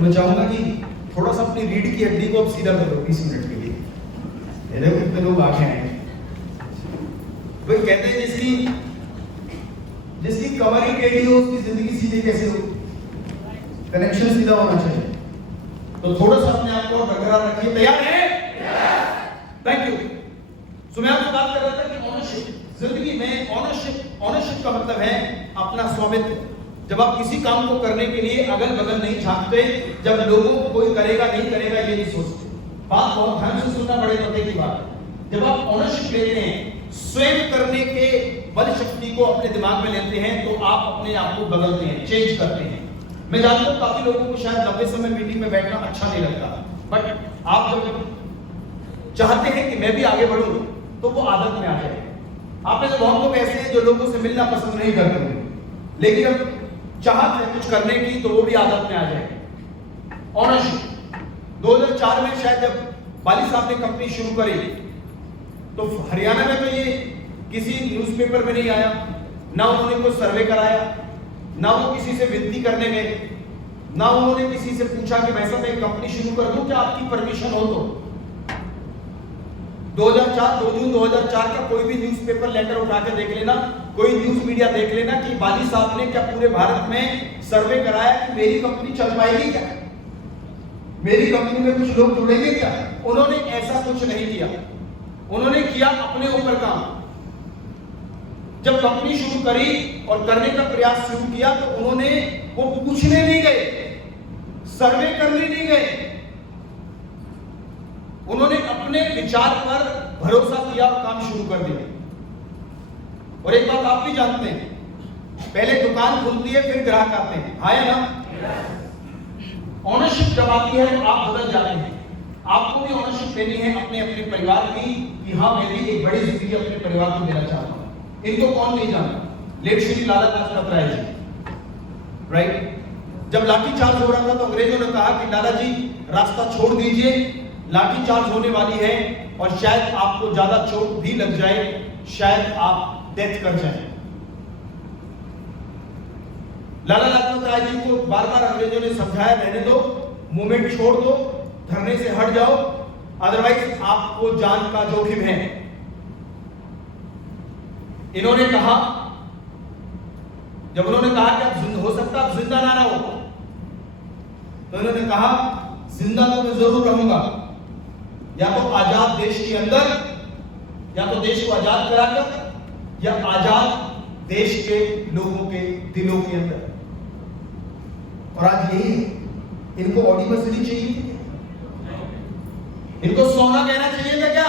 तो मैं चाहूंगा कि थोड़ा सा अपनी रीढ़ की हड्डी को अब सीधा करो 20 मिनट के लिए। ये देखो कितने लोग आगे आए हैं। भाई कहते हैं जिसकी कमर ही टेढ़ी हो उसकी जिंदगी सीधी कैसे हो? कनेक्शन सीधा होना चाहिए। तो थोड़ा सा अपने आप को बरकरार रखिए। तैयार है? Thank you. सो मैं आपसे बात कर रहा था कि ऑनरशिप, जिंदगी में ऑनरशिप का मतलब है अपना स्वामित्व। जब आप किसी काम को करने के लिए अगल बगल नहीं झांकते, जब लोगों को कोई करेगा नहीं करेगा ये नहीं सोचते। बात बहुत ध्यान से सुनना, बड़े पते की बात है। जब आप ऑनरशिप लेते हैं, स्वयं करने के बल शक्ति को अपने दिमाग में लेते हैं, तो आप अपने आप को बदलते हैं, चेंज करते हैं। मैं जानता हूं काफी लोगों को शायद लंबे समय मीटिंग में बैठना अच्छा नहीं लगता, बट आप जब चाहते हैं कि मैं भी आगे बढ़ूं तो वो आदत में आ जाए। आप में से बहुत लोग ऐसे हैं जो लोगों से मिलना पसंद नहीं करते, लेकिन अब चाहत है कुछ करने की तो वो भी आदत में आ जाए। ऑनरशिप 2004 में शायद जब बाली साहब ने कंपनी शुरू करी तो हरियाणा में तो ये किसी न्यूज़पेपर में नहीं आया, ना उन्होंने कोई सर्वे कराया, ना वो किसी से विनती करने गए, ना उन्होंने किसी से पूछा कि मैं सब एक कंपनी शुरू कर दूं, क्या आपकी परमिशन हो? तो 2004 2 जून 2004 का कोई भी न्यूज़पेपर लेटर उठा के देख लेना, कोई न्यूज़ मीडिया देख लेना कि बाली साहब ने क्या पूरे भारत में सर्वे कराया कि मेरी कंपनी चल पाएगी क्या, मेरी कंपनी में कुछ लोग जुड़ेंगे क्या? उन्होंने ऐसा कुछ नहीं किया। उन्होंने किया अपने ऊपर काम। जब कंपनी शुरू करी और करने का प्रयास शुरू किया तो उन्होंने वो पूछने नहीं गए, सर्वे करने नहीं गए, उन्होंने अपने विचार पर भरोसा किया और काम शुरू कर दिया। और एक बात आप भी जानते हैं, पहले दुकान खुलती है फिर ग्राहक आते हैं, हाँ या ना? ऑनरशिप जब आती है तो आप बदल जाते हैं। आपको भी ऑनरशिप लेनी है अपने अपने परिवार की, कि हाँ मैं भी एक बड़ी जिंदगी अपने परिवार को देना चाहता हूं। इनको कौन नहीं जानता? Late Shri Lala Lajpat Rai ji, right? जब लाठीचार्ज हो रहा था तो अंग्रेजों ने कहा कि लाला जी रास्ता छोड़ दीजिए, लाठीचार्ज होने वाली है और शायद आपको ज्यादा चोट भी लग जाए, शायद आप डेथ कर जाए। लाला लाजपत राय जी को बार बार अंग्रेजों ने समझाया, रहने दो, मूवमेंट छोड़ दो, धरने से हट जाओ, अदरवाइज आपको जान का जोखिम है। इन्होंने कहा, जब उन्होंने कहा कि अब हो सकता है जिंदा ना रहो, तो इन्होंने कहा जिंदा तो मैं जरूर रहूंगा, या तो आजाद देश के अंदर, या तो देश को आजाद कराकर, या आजाद देश के लोगों के दिलों के अंदर। और आज यही है। इनको ऑडी मसली चाहिए थी? इनको सोना कहना चाहिए था क्या?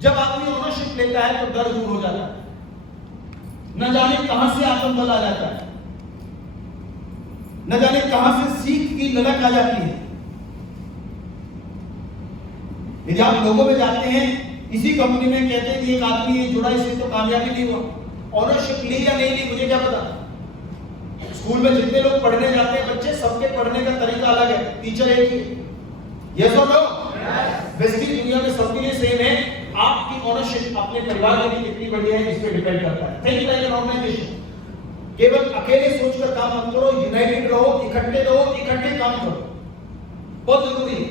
जब आदमी ओनरशिप लेता है तो डर दूर हो जाता है, न जाने कहां से आत्मबल आ जाता है, न जाने कहां से सीख की ललक आ जाती है। यदि आप लोगों में जाते हैं, इसी कंपनी में कहते हैं कि एक आदमी ये जुड़ा, इससे तो कामयाबी नहीं हुआ। ऑनरशिप ली या नहीं ली मुझे क्या पता। स्कूल में जितने लोग पढ़ने जाते हैं बच्चे, सबके पढ़ने का तरीका अलग है, टीचर एक ही। यस और नो? बेसिक दुनिया में सबके लिए सेम है। आपकी ऑनरशिप अपने परिवार में भी कितनी बड़ी है इस पे डिपेंड करता है। Think like an organization. केवल अकेले सोचकर काम मत करो, यूनाइटेड रहो, इकट्ठे रहो, इकट्ठे काम करो, बहुत जरूरी है।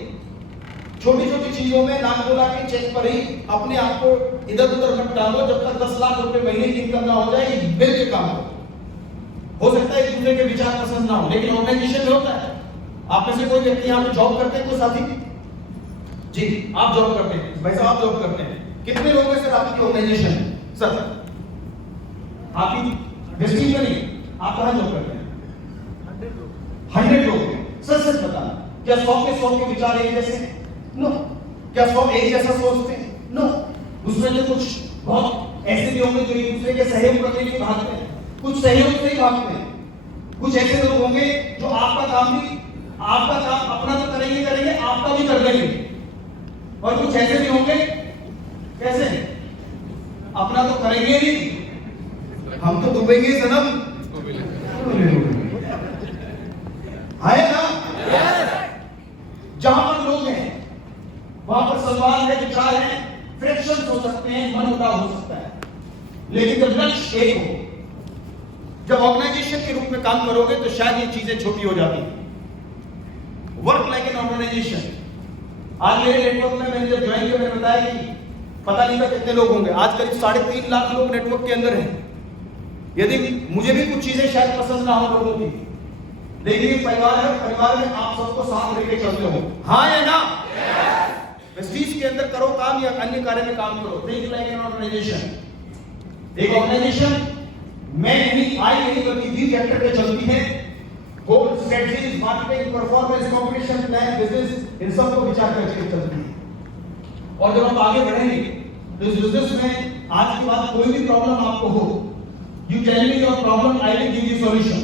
छोटी छोटी चीजों में नाम बोला के चेक पर ही अपने आप को इधर उधर मत डालो। जब तक 10 लाख रुपए महीने की इनकम ना हो जाए, मिल के काम करो। हो सकता है एक दूसरे के विचार पसंद ना हो, लेकिन ऑर्गेनाइजेशन में होता है। आप में से कोई व्यक्ति यहाँ पे जॉब करते हैं, कोई साथी जी आप जॉब करते हैं, भाई साहब आप जॉब करते हैं, कितने लोग हैं सर आपकी ऑर्गेनाइजेशन? सर आपकी वेस्टिंग में नहीं, आप कहां जॉब करते हैं? 100 लोग। सर सच बताना, क्या 100 के 100 के विचार एक जैसे? नो। क्या 100 एक जैसा सोचते हैं? नो। उसमें तो कुछ बहुत ऐसे भी होंगे जो एक दूसरे के सहयोग करने के लिए भागते हैं, कुछ सहयोग से ही भागते हैं। कुछ ऐसे लोग होंगे जो आपका काम अपना तो करेंगे, आपका भी कर देंगे। और कुछ ऐसे भी होंगे, कैसे? अपना तो करेंगे नहीं, हम तो डूबेंगे सनम। है ना? जहां पर लोग हैं वहां पर सवाल है, विचार है, फ्रिक्शन हो सकते हैं, मनमुटाव हो सकता है, लेकिन जब लक्ष्य एक हो, जब ऑर्गेनाइजेशन के रूप में काम करोगे तो शायद ये चीजें छोटी हो जाती हैं। Work like an organization. आज मेरे नेटवर्क में मैंने जब ज्वाइन किया मैंने बताया कि पता नहीं था कितने लोग होंगे, आज करीब 3.5 लाख लोग नेटवर्क के अंदर हैं। यदि मुझे भी कुछ चीजें शायद पसंद ना हो लोगों की, लेकिन ये परिवार है, परिवार में आप सबको साथ लेके चलते हो, हाँ या ना? वेस्टीज के अंदर करो काम या अन्य कार्य में काम करो, थिंक लाइक एन ऑर्गेनाइजेशन। एक ऑर्गेनाइजेशन मैं नहीं आई नहीं बल्कि बी फैक्टर पे चलती है। Goal, strategies, marketing, performance, competition plan, business, इन सब को विचार करके चलती है। और जब हम आगे बढ़ेंगे तो इस बिजनेस में आज के बाद कोई भी प्रॉब्लम आपको हो, you tell me your problem, I will give you solution.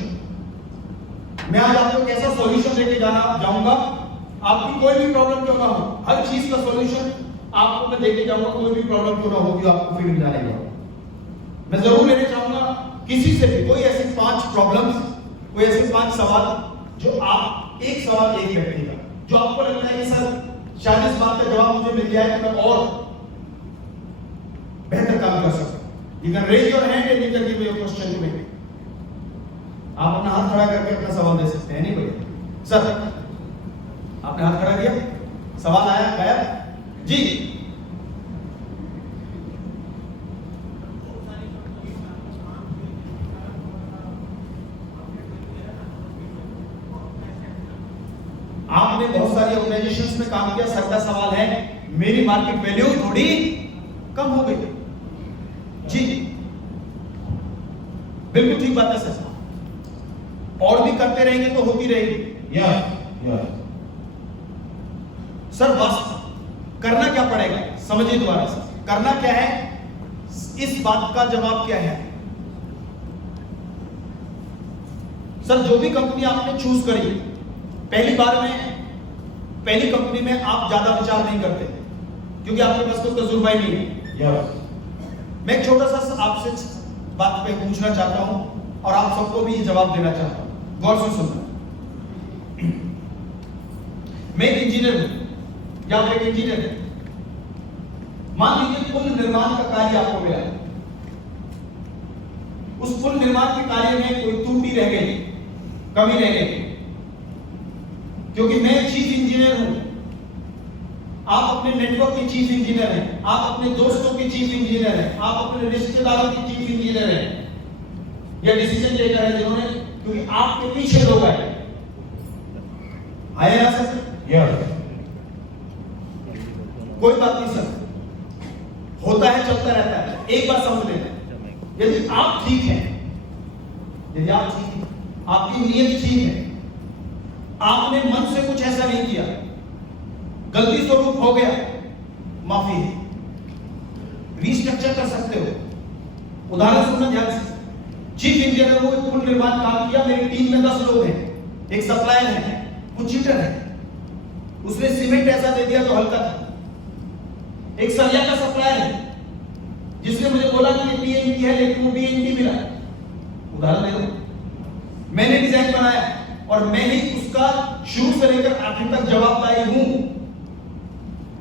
मैं आज आपको कैसा सॉल्यूशन लेके जाऊंगा, आपकी कोई भी प्रॉब्लम क्यों ना हो, हर चीज का सॉल्यूशन आपको मैं देके जाऊंगा। कोई भी प्रॉब्लम क्यों ना होगी आपको फील्ड में जाने का मैं जरूर लेने चाहूंगा किसी से भी कोई ऐसे 5 प्रॉब्लम्स, कोई ऐसे 5 सवाल जो आप, एक सवाल एक व्यक्ति का जो आपको लगता है कि सर शायद इस बात का जवाब मुझे मिल जाए तो मैं और बेहतर काम कर सकता हूं। You can raise your hand and you can give your question to me. आप अपना हाथ खड़ा करके अपना सवाल दे सकते हैं। नहीं बोलिए सर, आपने हाथ खड़ा किया, सवाल आया, गायब जी। आपने बहुत सारी ऑर्गेनाइजेशंस में काम किया, सर का सवाल है मेरी मार्केट वैल्यू थोड़ी कम हो गई जी। बिल्कुल ठीक बात है सर, और भी करते रहेंगे तो होती रहेगी। या सर बस करना क्या पड़ेगा, समझिए दोबारा से, करना क्या है, इस बात का जवाब क्या है। सर जो भी कंपनी आपने चूज करी, पहली बार में पहली कंपनी में आप ज्यादा विचार नहीं करते क्योंकि आपके पास कोई तजुर्बा ही नहीं है। मैं एक छोटा सा आपसे बात पे पूछना चाहता हूं और आप सबको भी ये जवाब देना चाहता हूं, गौर से सुनना। मैं एक इंजीनियर हूं या आप एक इंजीनियर है, मान लीजिए पुल निर्माण का कार्य आपको मिला, उस पुल निर्माण के कार्य में कोई त्रुटि रह गई, कमी रह गई, क्योंकि मैं चीफ इंजीनियर हूं, आप अपने नेटवर्क के चीफ इंजीनियर हैं, आप अपने दोस्तों के चीफ इंजीनियर हैं, आप अपने रिश्तेदारों के चीफ इंजीनियर हैं, या डिसीजन लेकर है जिन्होंने, क्योंकि आपके पीछे लोग आए ना सर? कोई बात नहीं सर, होता है, चलता रहता है। एक बात समझ लेना, यदि आप ठीक हैं, यदि आप ठीक हैं, आपकी नीयत ठीक है, आपने मन से कुछ ऐसा नहीं किया, गलती स्वरूप हो गया, माफी है, रीस्ट्रक्चर कर सकते हो। उदाहरण सुनना ध्यान से, चीफ इंजीनियर को पुल निर्माण काम किया, मेरी टीम में 10 लोग हैं, एक सप्लायर है, कुछ चीटर है, उसने सीमेंट ऐसा दे दिया जो हल्का था, एक सरिया का सप्लायर है जिसने मुझे बोला कि ये पीएनटी है लेकिन वो बीएनटी मिला। उदाहरण दे दो, मैंने डिजाइन बनाया और मैं ही उसका शुरू से लेकर आखिर तक जवाबदारी हूं,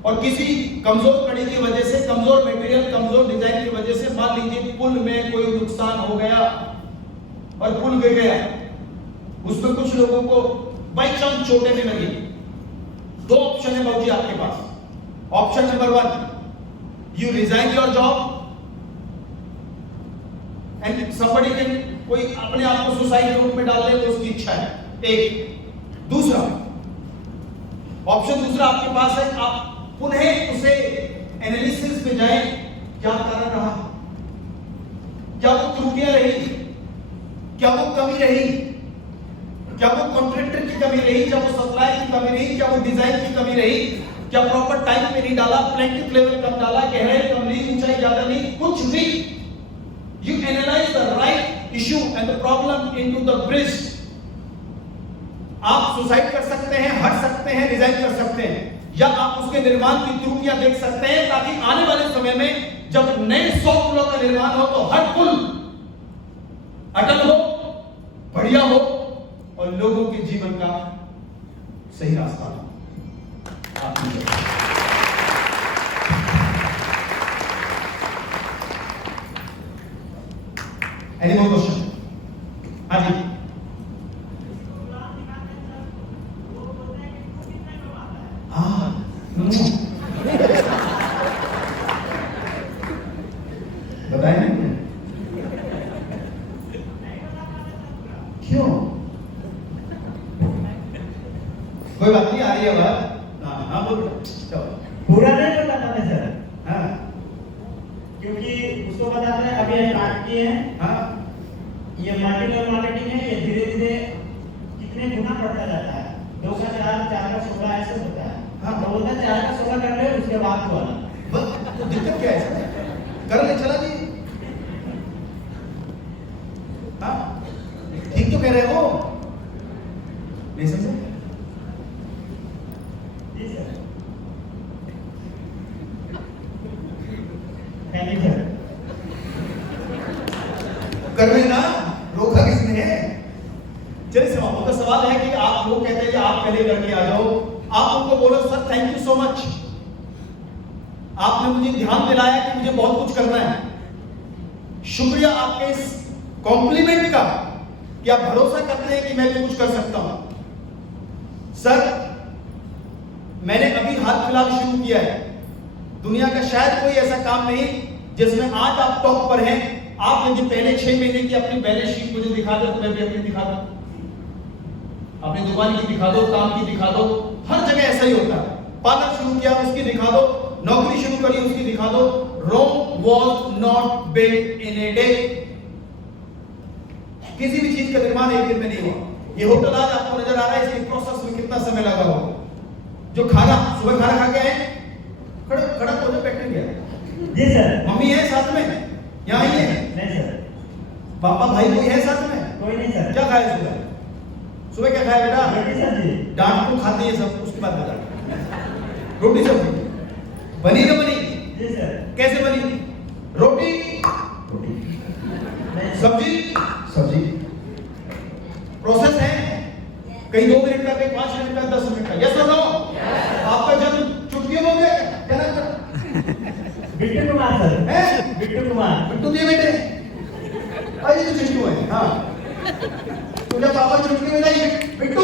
और किसी कमजोर कड़ी की वजह से, कमजोर मटेरियल, कमजोर डिजाइन की वजह से मान लीजिए पुल में कोई नुकसान हो गया और पुल गिर गया, उसमें कुछ लोगों को बाई चांस चोटें भी लगी। 2 ऑप्शन है बाबूजी आपके पास। Option number 1, you resign your job and somebody can, कोई अपने आप को सुसाइड रूट में डाल ले तो उसकी इच्छा है, एक। दूसरा ऑप्शन आपके पास है, आप पुनः उसे एनालिसिस पे जाएं, क्या कारण रहा, क्या वो त्रुटियां रही, क्या वो कमी रही, क्या वो कॉन्ट्रैक्टर की कमी रही, क्या वो सप्लायर की कमी रही, क्या वो डिजाइन की कमी रही, क्या प्रॉपर टाइम पे नहीं डाला, प्लैंटिक लेवल कम डाला, गहराई कम नहीं, ऊंचाई ज्यादा नहीं, कुछ भी। You analyse the right issue and the problem into the bridge. आप सुसाइड कर सकते हैं, हट सकते हैं, रिजाइन कर सकते हैं, या आप उसके निर्माण की त्रुटियां देख सकते हैं, ताकि आने वाले समय में जब नए 100 पुलों का निर्माण हो तो हर पुल अटल हो, बढ़िया हो और लोगों के जीवन का सही रास्ता हो। Any more question? हाँ जी। क्यों? कोई बात नहीं, आ रही है बात। हाँ बोल, पूरा नहीं बताता मैं सर। हाँ क्योंकि उसको बताते हैं अभी स्टार्ट किए हैं। हाँ ये मल्टीपल मार्केटिंग है, ये धीरे धीरे कितने गुना बढ़ता जाता है। 2 का 4, 4 का 16 ऐसे होता है। हाँ। तो बोलता है 4 का 16 कर ले, उसके बाद तो आना। बस तो दिक्कत क्या है इसमें? कर ले, चला जी। हाँ ठीक तो कह रहे हो, नहीं समझे? जी सर। Thank you sir. कर लेना, रोका किसने है? चलिए सवाल का सवाल है कि आप लोग कहते हैं कि आप पहले करके आ जाओ, आप उनको बोलो sir thank you so much, आपने मुझे ध्यान दिलाया कि मुझे बहुत कुछ करना है। शुक्रिया आपके इस कॉम्प्लीमेंट का कि आप भरोसा करते हैं कि मैं भी कुछ कर सकता हूं। सर मैंने अभी हाल फिलहाल शुरू किया है, दुनिया का शायद कोई ऐसा काम नहीं जिसमें आज आप टॉप पर हैं। आप मुझे पहले 6 महीने की अपनी बैलेंस शीट मुझे दिखा दो तो मैं भी अपनी दिखा दूं, अपनी दुकान की दिखा दो, काम की दिखा दो, हर जगह ऐसा ही होता है। पार्लर शुरू किया उसकी दिखा दो, नौकरी शुरू करी उसकी दिखा दो। Rome was not built in a day. किसी भी चीज का निर्माण एक दिन में नहीं हुआ। ये होटल आज आपको नजर आ रहा है, इसके प्रोसेस में कितना समय लगा होगा। जो खाना सुबह खाना खा के आए, खड़ा तो बैठे गया। जी सर। मम्मी है साथ में, यहाँ ही है? नहीं सर। पापा भाई कोई है साथ में? कोई नहीं सर। क्या खाया सुबह? सुबह क्या खाया बेटा? रोटी सब्जी। डांट तो खाते हैं सब, उसके बाद बता। रोटी सब्जी बनी ना बनी? जी सर। कैसे बनी? रोटी सब्जी सब्जी। प्रोसेस है, कहीं 2 मिनट का, कहीं 5 मिनट का, 10 मिनट का। यस और नो? आपका जन्म चुटकियों में हो गया क्या? नाम था? बिट्टू कुमार सर। हैं? बिट्टू कुमार। बिट्टू दिए बेटे, अरे तो चिट्टू है। हाँ तो जब पापा चुटकी में जाइए बिट्टू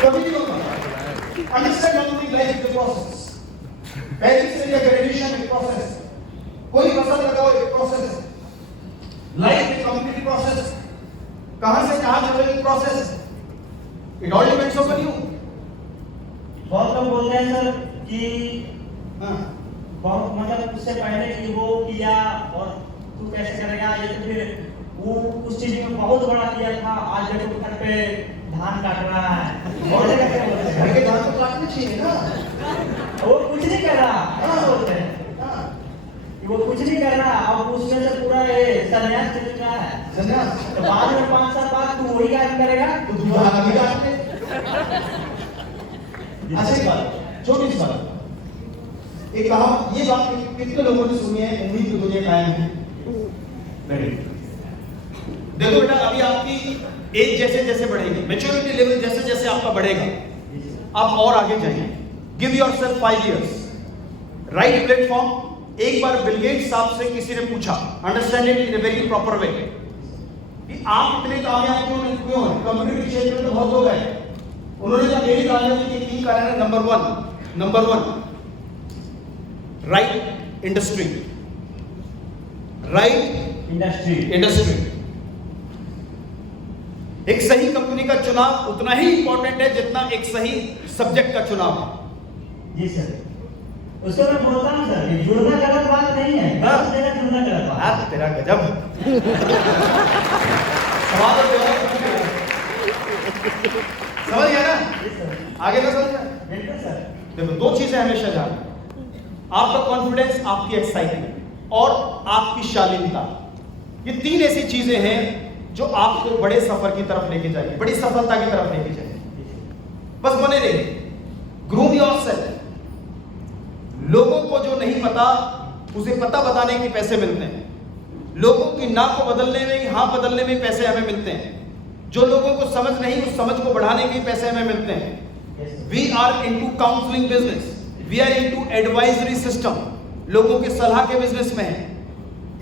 कभी नहीं होगा। Understand one thing, life is the process. पहली से ग्रेजुएशन एक प्रोसेस, कोई फसल लगाओ एक प्रोसेस, लाइफ एक कंप्लीट प्रोसेस। कहां से कहां चलेगी process, it all depends on you. बहुत लोग बोलते हैं सर कि हाँ बहुत मतलब उससे पहले कि वो किया और तू कैसे करेगा, ये तो फिर वो उस चीज में बहुत बड़ा किया था, आज देखो घर पे धान काट रहा है। और जगह पे बोलते हैं घर के धान तो काटने चाहिए ना। वो कुछ नहीं कर रहा, ऐसा बोलते हैं हाँ कि वो कुछ नहीं कर रहा और उसमें से पूरा ये संन्यास चल रहा है। संन्यास तो बाद में 5 साल बाद तू वही काम करेगा तो तू धान भी काटने। अच्छा एक बात, छोटी सी बात, एक कहावत, ये बात कितने लोगों ने सुनी है? उम्मीद की दुनिया कायम है। नहीं देखो बेटा, अभी आपकी एज जैसे जैसे बढ़ेगी, मैच्योरिटी लेवल जैसे जैसे आपका बढ़ेगा, आप और आगे जाएंगे। Give yourself 5 years, right platform. एक बार बिल गेट्स साहब से किसी ने पूछा, understand it in a very proper way, कि आप इतने कामयाब क्यों हैं? कंप्यूटर के क्षेत्र में तो बहुत लोग हैं। उन्होंने कहा मेरी कामयाबी के 3 कारण है। Number 1 right industry, right industry. एक सही कंपनी का चुनाव उतना ही इंपॉर्टेंट है जितना एक सही सब्जेक्ट का चुनाव है। जी सर। उसको मैं बोलता हूँ सर, जुड़ना गलत बात नहीं है, बस तेरा जुड़ना गलत बात है। तेरा गजब सवाल और जवाब समझ गया ना? आगे का समझ गया? बिल्कुल सर। देखो 2 चीजें हमेशा जानना, आपका कॉन्फिडेंस, आपकी एक्साइटमेंट और आपकी शालीनता। ये 3 ऐसी चीजें हैं जो आपको बड़े सफर की तरफ लेके जाएंगे, बड़ी सफलता की तरफ लेके जाएंगे। बस बने रहिए, ग्रूम योरसेल्फ। लोगों को जो नहीं पता उसे पता बताने के पैसे मिलते हैं। लोगों की ना को बदलने में, हाँ बदलने में पैसे हमें मिलते हैं। जो लोगों को समझ नहीं, उस समझ को बढ़ाने के पैसे हमें मिलते हैं। We are into counselling business, we are into advisory system. लोगों के सलाह के बिजनेस में है।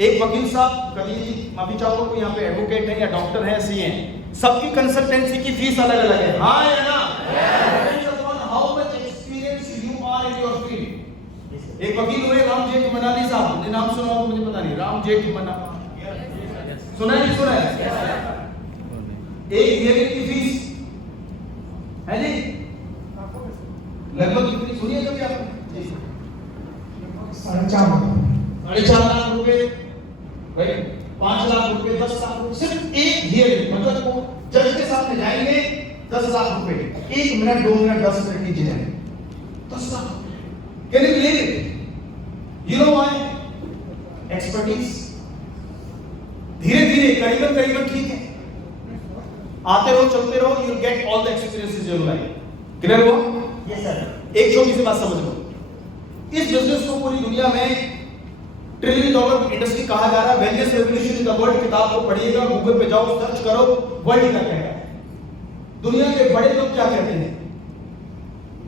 एक वकील साहब, कभी माफी चाहूंगा, कोई यहाँ पे एडवोकेट है या डॉक्टर है, सीए हैं, सबकी कंसल्टेंसी की फीस अलग अलग है। हाँ या ना? How much experience you are in your field. एक वकील हुए राम जेठमलानी साहब, ने नाम सुना हो तो मुझे पता नहीं, राम जेठमलानी सुना है, नहीं सुना है? एक हियरिंग की फीस है जी लगभग कितनी सुनिए कभी आपने? 4.5 लाख रुपए, भाई 5 लाख रुपए, 10 लाख रुपए, सिर्फ एक हियरिंग, मतलब वो जज के सामने जाएंगे 10 लाख रुपए, 1 मिनट 2 मिनट 10 मिनट की जेल, 10 lakh. Can you believe it? You know why? Expertise. धीरे धीरे करीबन ठीक है, आते रहो चलते रहो, you get all the experiences your life. Clear हुआ? Yes sir. एक छोटी सी बात समझ लो, इस बिजनेस को पूरी दुनिया में $1 ट्रिलियन इंडस्ट्री कहा जा रहा है। Wellness revolution in the world किताब को पढ़िएगा, गूगल पे जाओ, सर्च करो, वर्ल्ड का क्या है। दुनिया के बड़े लोग क्या कहते हैं?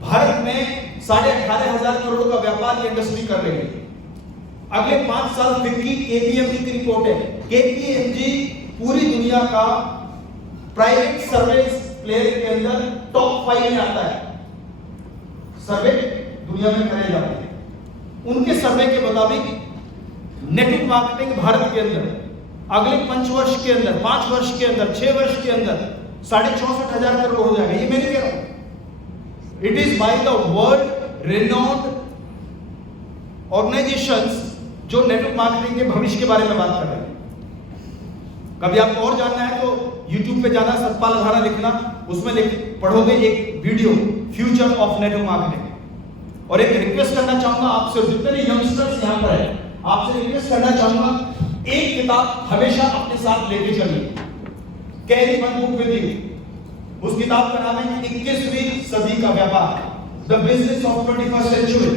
भारत में 18,500 करोड़ का व्यापार ये इंडस्ट्री कर रही है। अगले 5 साल फिक्की केपीएमजी की रिपोर्ट है, केपीएमजी पूरी दुनिया का प्राइवेट सर्विस प्लेयर के अंदर टॉप 5 में आता है। सर्वे दुनिया में करे जाते हैं, उनके सर्वे के मुताबिक नेटवर्क मार्केटिंग भारत के अंदर अगले 5 वर्ष के अंदर, 5 वर्ष के अंदर, 6 वर्ष के अंदर 64,500 करोड़ हो जाएगा। ये मैं नहीं कह रहा हूं, it is by the world renowned organisations जो नेटवर्क मार्केटिंग के भविष्य के बारे में बात कर रहे हैं। कभी आपको और जानना है तो YouTube पे जाना, सतपाल अघाड़ा लिखना, उसमें पढ़ोगे एक video future of network marketing. और एक रिक्वेस्ट करना चाहूंगा आपसे, जितने भी यंगस्टर्स यहां पर है, आपसे रिक्वेस्ट करना चाहूंगा, एक किताब हमेशा अपने साथ लेके चलिए, carry one book with you. उस किताब का नाम है 21वीं सदी का व्यापार, the business of 21st century.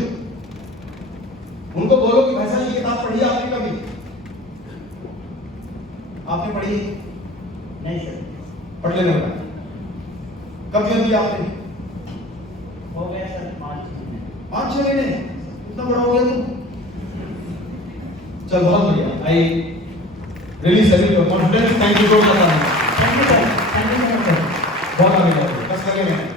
उनको बोलो कि भाई साहब ये किताब पढ़ी आपने कभी? आपने पढ़ी? नहीं सर। पढ़ लेना। कब ज्वाइन किया आपने? हो गया सर 5-6 महीने। इतना बड़ा हो गया तुम? चल बहुत बढ़िया। I really salute your confidence. Thank you for coming. Thank you sir. बहुत आगे बढ़ो, बस लगे रहें।